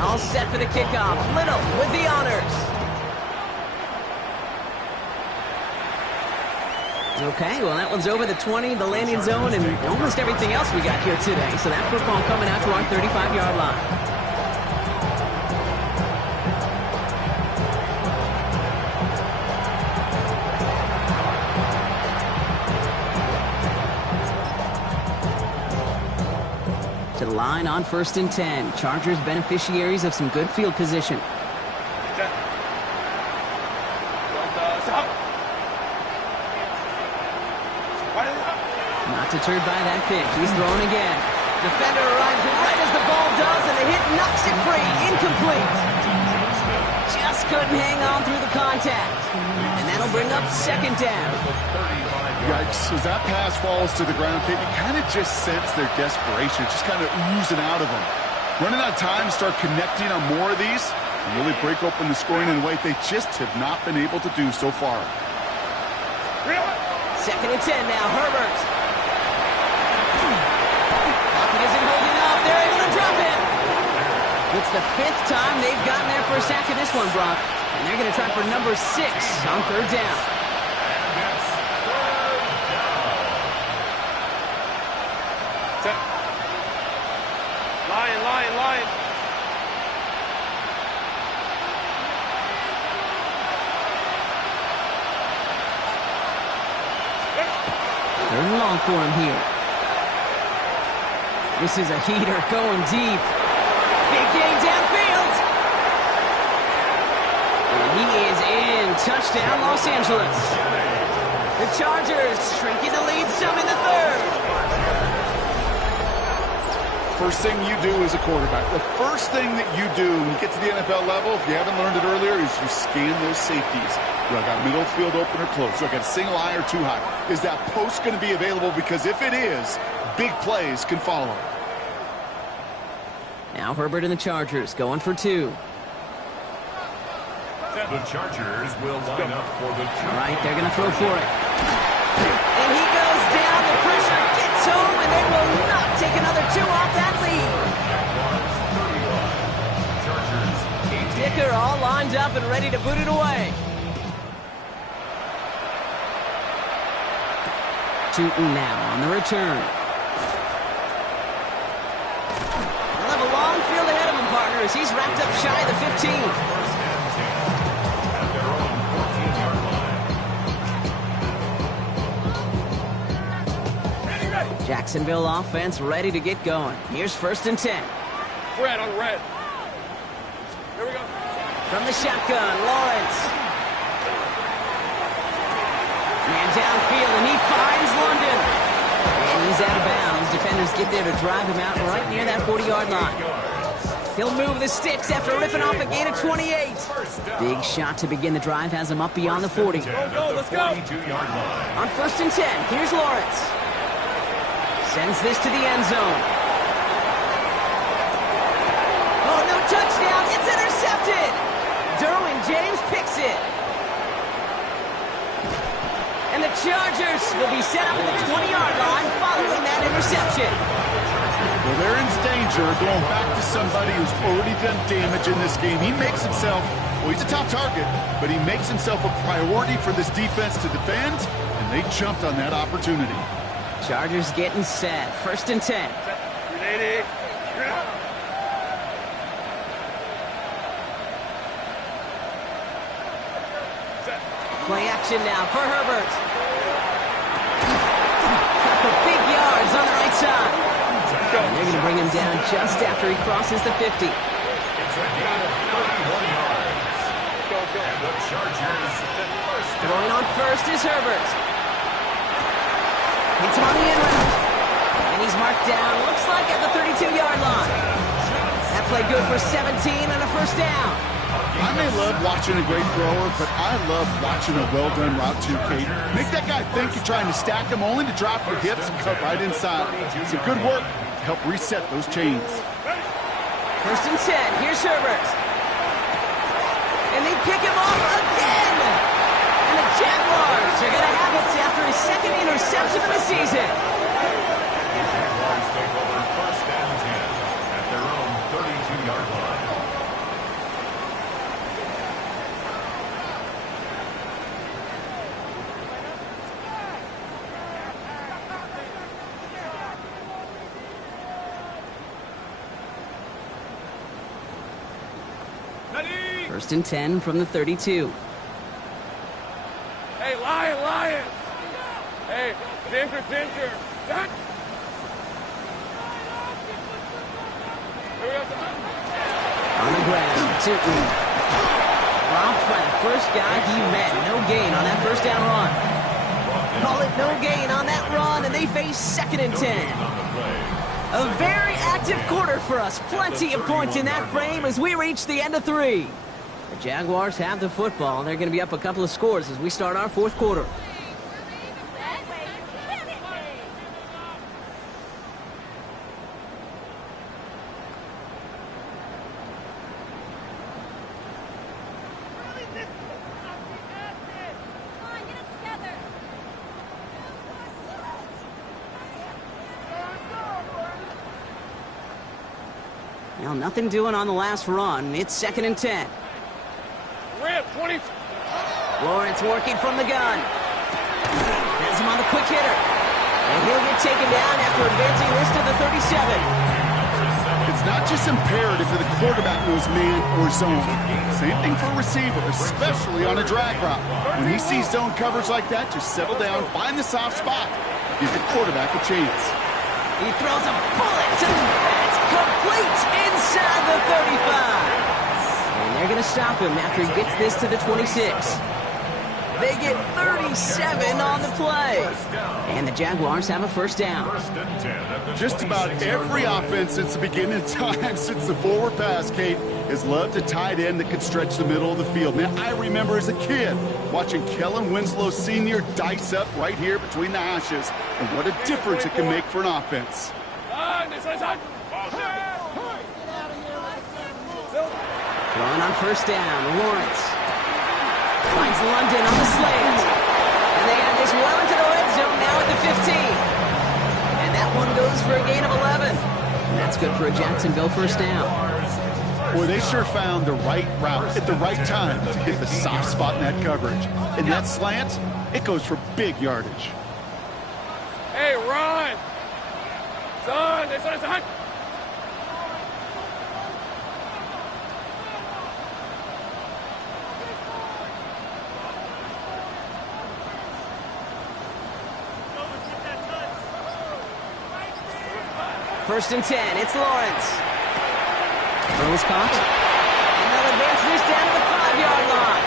All set for the kickoff. Little with the honors. Okay, well, that one's over the 20, the landing zone, and almost everything else we got here today. So that football coming out to our 35-yard line. To the line on 1st and 10. Chargers beneficiaries of some good field position. Not deterred by that pick. He's throwing again. Defender arrives right as the ball does, and the hit knocks it free. Incomplete. Just couldn't hang on through the contact. And that'll bring up 2nd down. Yikes, as that pass falls to the ground, Kate, you kind of just sense their desperation, just kind of oozing out of them. Running out of time to start connecting on more of these and really break open the scoring in a way they just have not been able to do so far. 2nd and 10 now, Herbert. Pocket isn't holding up. They're able to drop it. It's the 5th time they've gotten there for a sack in this one, Brock. And they're going to try for number 6 on 3rd down. Lion. Third and long for him here. This is a heater going deep. Big gain downfield. And he is in. Touchdown, Los Angeles. The Chargers shrinking the lead some in the 3rd. First thing you do as a quarterback, the first thing that you do when you get to the NFL level, if you haven't learned it earlier, is you scan those safeties. Do I got middle field open or close? Do I got a single high or too high? Is that post going to be available? Because if it is, big plays can follow. Now Herbert and the Chargers going for 2. The Chargers will line up for the 2. All right, they're going to throw for it. And he goes down. The pressure gets home, and they will not take another 2 off that lead. Chargers 18. Dicker all lined up and ready to boot it away. Tootin now on the return. He'll have a long field ahead of him, partner, as he's wrapped up shy of the 15. First and 10 at their own 14-yard line. Jacksonville offense ready to get going. Here's 1st and 10. Red on red. Here we go. From the shotgun, Lawrence. Man downfield, and he finds London. And he's out of bounds. Defenders get there to drive him out right near that 40-yard line. He'll move the sticks after ripping off a gain of 28. Big shot to begin the drive has him up beyond the 40. Go, let's go. On 1st and 10, here's Lawrence. Sends this to the end zone. Oh, no touchdown. It's intercepted. Derwin James picks it. And the Chargers will be set up at the 20-yard line following that interception. Well, they're in danger going back to somebody who's already done damage in this game. He makes himself, well, he's a top target, but he makes himself a priority for this defense to defend, and they jumped on that opportunity. Chargers getting set. 1st and 10. Ready. Play action now for Herbert. Got for big yards on the right side. And they're going to bring him down just after he crosses the 50. It's a gain of 31 yards. And the Chargers first down. Throwing on 1st is Herbert. Hits him on the end route. And he's marked down, looks like at the 32-yard line. That play good for 17 and a 1st down. I may love watching a great thrower, but I love watching a well-done route too, Kate. Make that guy think you're trying to stack him only to drop your hips and cut right inside. It's a good work to help reset those chains. 1st and 10, here's Herbert. And they pick him off again. And the Jaguars are going to have it after his 2nd interception of the season. The Jaguars take over 1st and 10 at their own 32-yard line. Ready. 1st and 10 from the 32. Hey, Lion. Hey, danger. Back. Here we go. On the ground, Tootin. Dropped by the first guy he met. No gain on that 1st down run. Call it no gain on that run, and they face 2nd and 10. A very active quarter for us. Plenty of points in that frame as we reach the end of 3. The Jaguars have the football. They're going to be up a couple of scores as we start our 4th quarter. Well, nothing doing on the last run. It's 2nd and 10. Rip, 20. Lawrence working from the gun. Has him on the quick hitter. And he'll get taken down after advancing this to the 37. It's not just imperative that the quarterback knows man or zone. Same thing for a receiver, especially on a drag route. When he sees zone coverage like that, just settle down, find the soft spot, give the quarterback a chance. He throws a bullet, and it's complete inside the 35. And they're going to stop him after he gets this to the 26. They get 37 on the play. And the Jaguars have a 1st down. Just about every offense since the beginning of time, since the forward pass, Kate, has loved a tight end that could stretch the middle of the field. Man, I remember as a kid watching Kellen Winslow Sr. dice up right here between the hashes. And what a difference it can make for an offense. Throwing on 1st down, Lawrence. Finds London on the slant. And they have this well into the red zone now at the 15. And that one goes for a gain of 11. And that's good for a Jacksonville 1st down. Boy, they sure found the right route at the right time to hit the soft spot in that coverage. And that slant, it goes for big yardage. Hey, run! Son, son. First and 10, it's Lawrence. Throws caught. And they'll advance this down to the 5-yard line.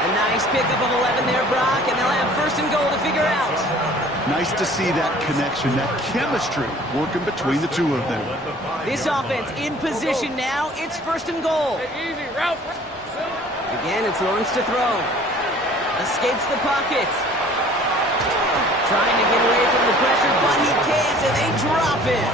A nice pickup of 11 there, Brock, and they'll have first and goal to figure out. Nice to see that connection, that chemistry working between the two of them. This offense in position now. It's first and goal. Hey, easy, Ralph. Again, it's Lawrence to throw. Escapes the pocket. Trying to get away from the pressure, but he can't, and they drop it.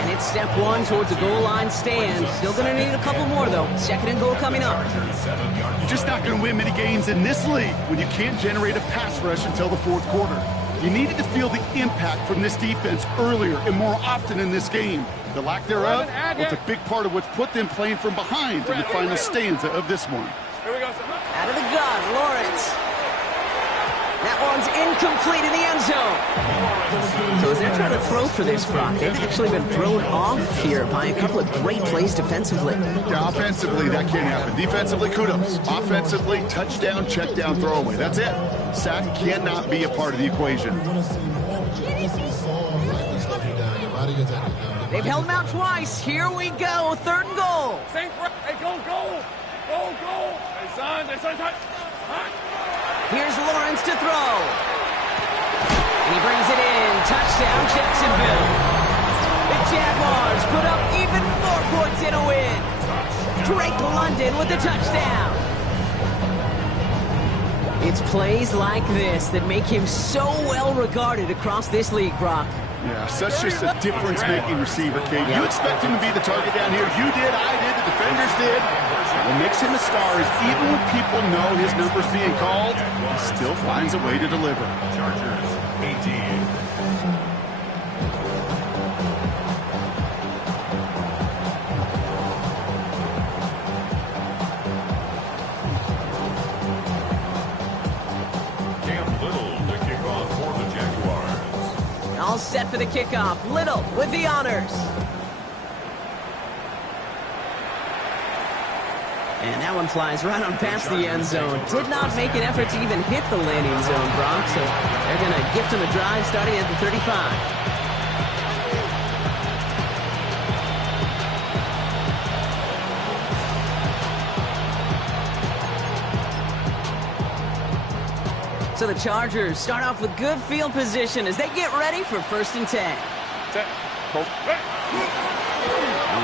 And it's step one towards a goal line stand. Still going to need a couple more, though. Second and goal coming up. You're just not going to win many games in this league when you can't generate a pass rush until the fourth quarter. You needed to feel the impact from this defense earlier and more often in this game. The lack thereof, well, it's a big part of what's put them playing from behind in the final stanza of this one. Here we go, son. Out of the gun, Lawrence. That one's incomplete in the end zone. So as they're trying to throw for this, Brock, they've actually been thrown off here by a couple of great plays defensively. Yeah, offensively, that can't happen. Defensively, kudos. Offensively, touchdown, check down, throwaway. That's it. Sack cannot be a part of the equation. They've held him out twice. Here we go. Third and goal. Hey, go. Hey, son. Here's Lawrence to throw. And he brings it in. Touchdown, Jacksonville. The Jaguars put up even more points in a win. Drake London with the touchdown. It's plays like this that make him so well regarded across this league, Brock. Yeah, such just a difference-making receiver, Kate. You expect him to be the target down here. You did, I did, the defenders did. What makes him a star is even when people know his number's being called, he still finds a way to deliver. Chargers, 18. All set for the kickoff. Little with the honors. And that one flies right on past the end zone. Did not make an effort to even hit the landing zone, Brock. So they're going to gift him a drive starting at the 35. So the Chargers start off with good field position as they get ready for first and 10.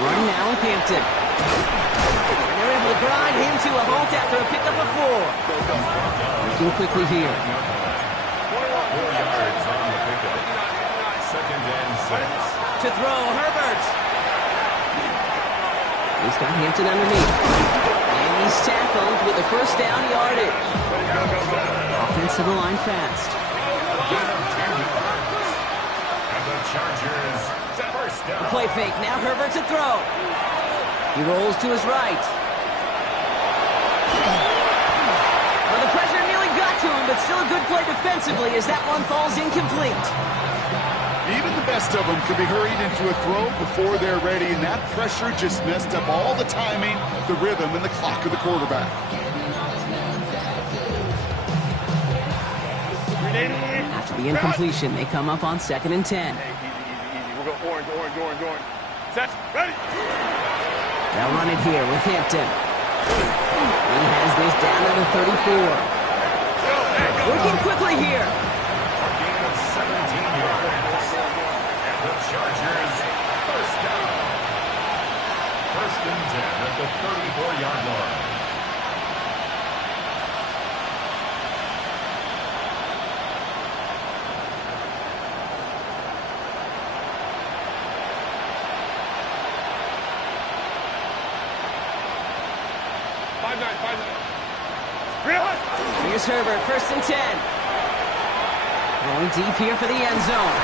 Running now with Hampton. And they're able to grind him to a halt after a pickup of 4. Looking quickly here. 4 yards on the pickup. Second and 6. To throw, Herbert. He's got Hampton underneath. And he's tackled with the first down yardage. Offensive line fast. And the Chargers, first down. A play fake. Now Herbert to throw. He rolls to his right. Well, the pressure nearly got to him, but still a good play defensively as that one falls incomplete. Even the best of them could be hurried into a throw before they're ready, and that pressure just messed up all the timing, the rhythm, and the clock of the quarterback. After the incompletion, they come up on second and 10. Hey, easy. We're going orange. Set, ready. They'll run it here with Hampton. He has this down to the 34. Working quickly here. Gain of 17 yards. And the Chargers, first down. First and 10 at the 34-yard line. Here's Herbert, first and 10. Going deep here for the end zone.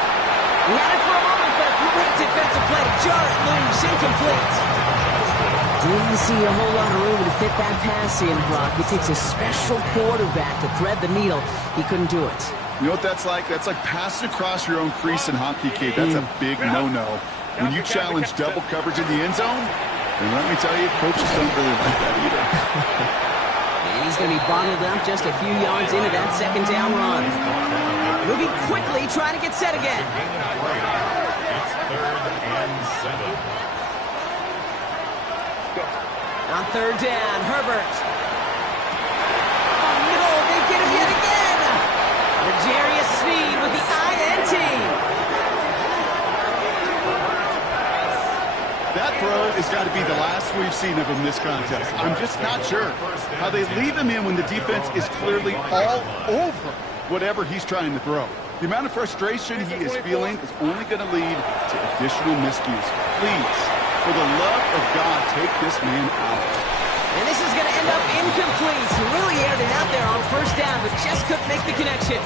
He had it for a moment, but a great defensive play to jar it loose, incomplete. Didn't see a whole lot of room to fit that pass in, Brock. It takes a special quarterback to thread the needle. He couldn't do it. You know what that's like? That's like passing across your own crease in hockey, Kate. That's a big no-no. When you challenge double coverage in the end zone, and let me tell you, coaches don't really like that either. And he's going to be bottled up just a few yards into that second down run. Moving quickly, trying to get set again. It's 3rd and 7. On 3rd down, Herbert. Oh, no, they get him yet again. Jarius Sneed with the INT. That throw has got to be the last we've seen of him this contest. I'm just not sure how they leave him in when the defense is clearly all over whatever he's trying to throw. The amount of frustration he is feeling is only going to lead to additional miscues. Please, for the love of God, take this man out. And this is going to end up incomplete. He really aired it out there on 1st down, but just couldn't make the connection.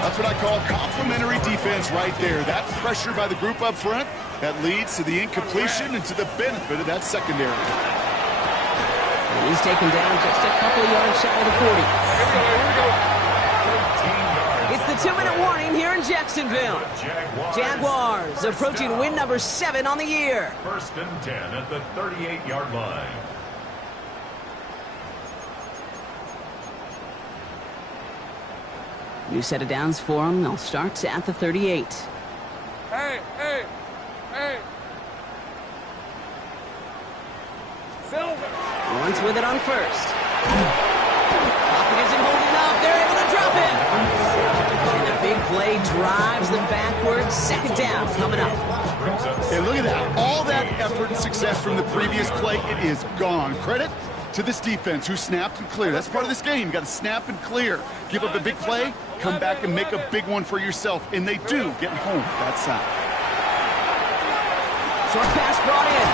That's what I call complimentary defense right there. That pressure by the group up front, that leads to the incompletion and to the benefit of that secondary. And he's taken down just a couple of yards shy of the 40. It's the 2-minute warning here in Jacksonville. Jaguars approaching win number 7 on the year. 1st and 10 at the 38-yard line. New set of downs for them. They'll start at the 38. Hey. Silver. Lawrence with it on 1st. Pocket isn't holding up. They're able to drop it. And the big play drives them backwards. 2nd down coming up. And look at that. All that effort and success from the previous play, it is gone. Credit to this defense who snapped and cleared. That's part of this game. You got to snap and clear. Give up a big play, come back and make a big one for yourself. And they do get home that side. Short pass brought in.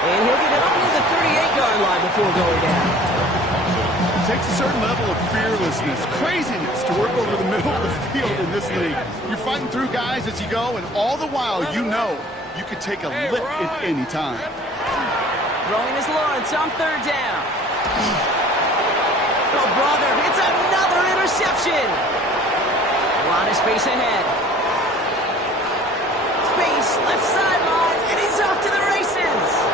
And he'll get it up to the 38-yard line before going down. It takes a certain level of fearlessness, craziness to work over the middle of the field in this league. You're fighting through guys as you go, and all the while you know you could take a lick at any time. Throwing is Lawrence on 3rd down. Oh, brother, it's another interception. A lot of space ahead. Space, left sideline, and he's off to the races.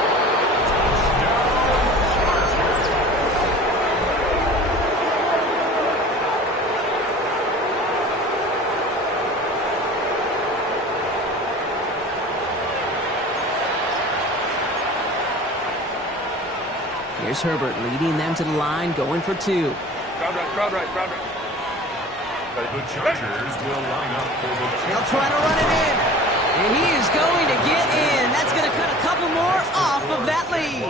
Here's Herbert leading them to the line, going for 2. Crowd right. The Chargers will line up for the... They'll try to run it in. And he is going to get in. That's going to cut a couple more off of that lead.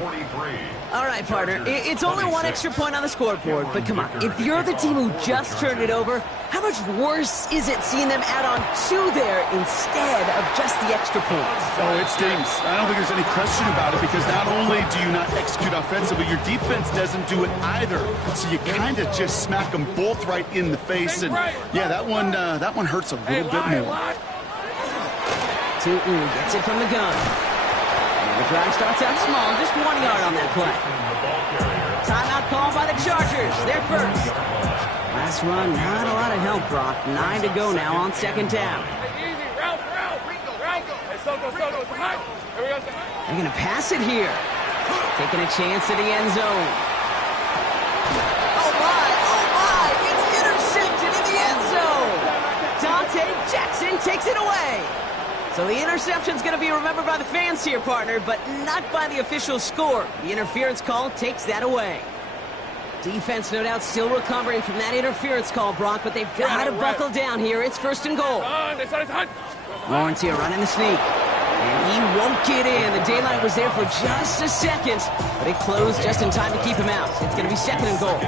43. All right, partner. It's only 1 extra point on the scoreboard, but come on. If you're the team who just turned it over, how much worse is it seeing them add on 2 there instead of just the extra points? Oh, it stings. I don't think there's any question about it because not only do you not execute offensively, your defense doesn't do it either. So you kind of just smack them both right in the face. And yeah, that one hurts a little bit more. Tootin gets it from the gun. And the drive starts out small, just 1 yard on that play. Timeout called by the Chargers. They're first. Last run, not a lot of help, Brock. 9 to go now on 2nd down. Easy. Route. Hey, Soto. They're going to pass it here. Taking a chance to the end zone. Oh, my. It's intercepted in the end zone. Dante Jackson takes it away. So the interception's going to be remembered by the fans here, partner, but not by the official score. The interference call takes that away. Defense, no doubt, still recovering from that interference call, Brock, but they've got to buckle down here. It's 1st and goal. Lawrence here running the sneak. And he won't get in. The daylight was there for just a second, but it closed just in time to keep him out. It's going to be 2nd and goal.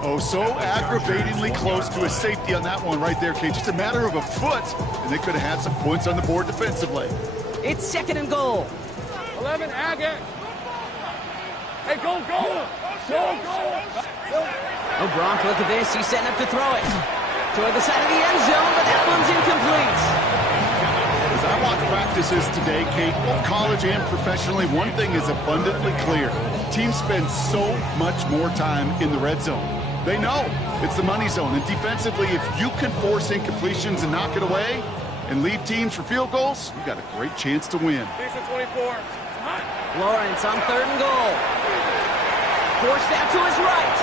Oh, so aggravatingly close to a safety on that one right there, Kate. Just a matter of a foot, and they could have had some points on the board defensively. It's 2nd and goal. 11, Agate. Hey, go. Oh, Brock, look at this. He's setting up to throw it. Toward the side of the end zone, but that one's incomplete. As I watch practices today, Kate, both college and professionally, one thing is abundantly clear. Teams spend so much more time in the red zone. They know It's the money zone, and defensively, if you can force incompletions and knock it away and lead teams for field goals, you got a great chance to win. 24. Lawrence on 3rd and goal. Forced out to his right.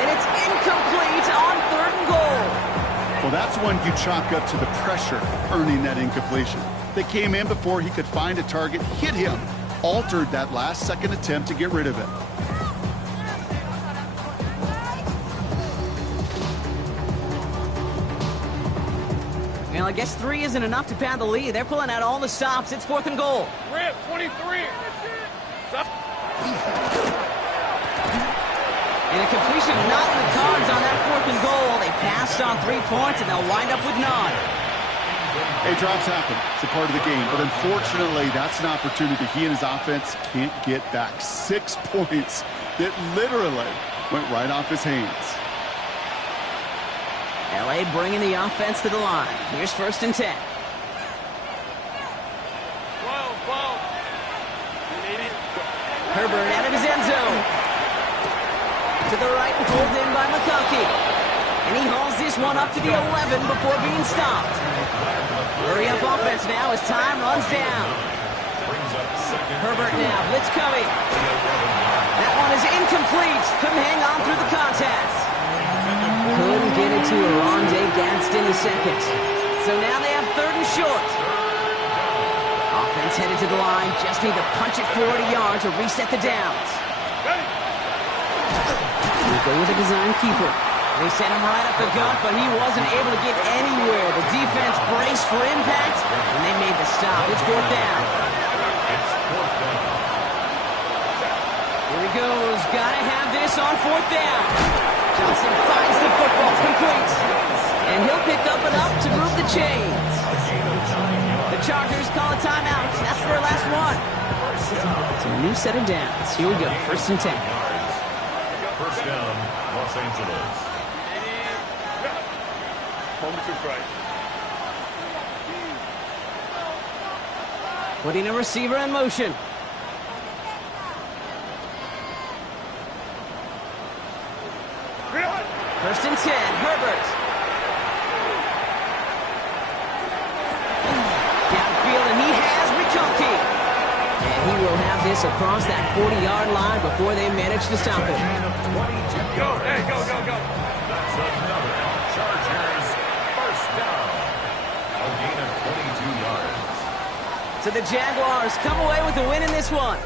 And it's incomplete on 3rd and goal. Well, that's one you chalk up to the pressure earning that incompletion. They came in before he could find a target, hit him, altered that last-second attempt to get rid of it. Well, I guess 3 isn't enough to pad the lead. They're pulling out all the stops. It's 4th and goal. Rip, 23. And a completion not in the cards on that 4th and goal. They passed on 3 points, and they'll wind up with none. Hey, drops happen. It's a part of the game. But unfortunately, that's an opportunity he and his offense can't get back. 6 points that literally went right off his hands. L.A. bringing the offense to the line. Here's 1st and 10. Herbert out of his end zone. To the right and pulled in by McConkey. And he hauls this one up to the 11 before being stopped. Hurry up offense now as time runs down. Herbert now, blitz coming. That one is incomplete. Couldn't hang on through the contact. Couldn't get it to Arondé Gadsden II. So now they have 3rd and short. Offense headed to the line. Just need to punch it 40 yards to reset the downs. We go with a design keeper. They sent him right up the gut, but he wasn't able to get anywhere. The defense braced for impact, and they made the stop. It's 4th down. Here he goes. Gotta have this on 4th down. Johnson finds the football complete. And he'll pick up enough to move the chains. The Chargers call a timeout. That's their last one. So a new set of downs. Here we go. 1st and 10. 1st down, Los Angeles. Putting a receiver in motion. First and 10, Herbert. Downfield, and he has McConkey. And he will have this across that 40-yard line before they manage to stop him. Go, hey, go, go, go. That's another Chargers 1st down. A gain of 22 yards. So the Jaguars come away with the win in this one.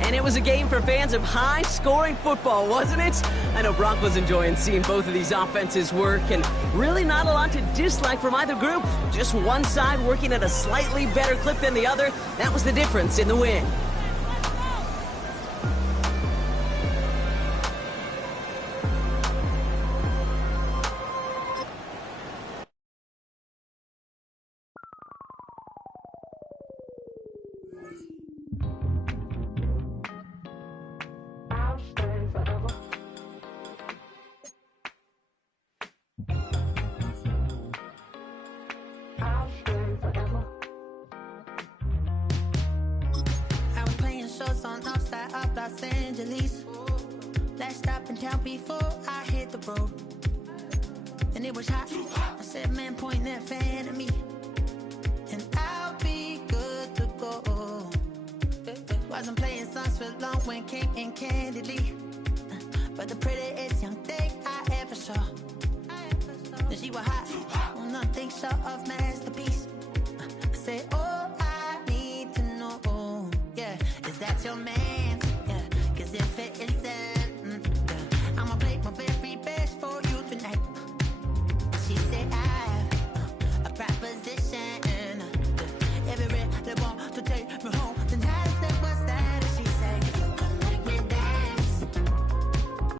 And it was a game for fans of high-scoring football, wasn't it? I know Brock was enjoying seeing both of these offenses work, and really not a lot to dislike from either group. Just one side working at a slightly better clip than the other. That was the difference in the win. Los Angeles. Last stop in town before I hit the road. And it was hot. I said, man, point that fan at me. And I'll be good to go. Wasn't playing songs for long when came in candidly. But the prettiest young thing I ever saw. And she was hot. Well, nothing short of masterpiece. I said, oh, I need to know. Yeah, is that your man? Yeah, cause if it is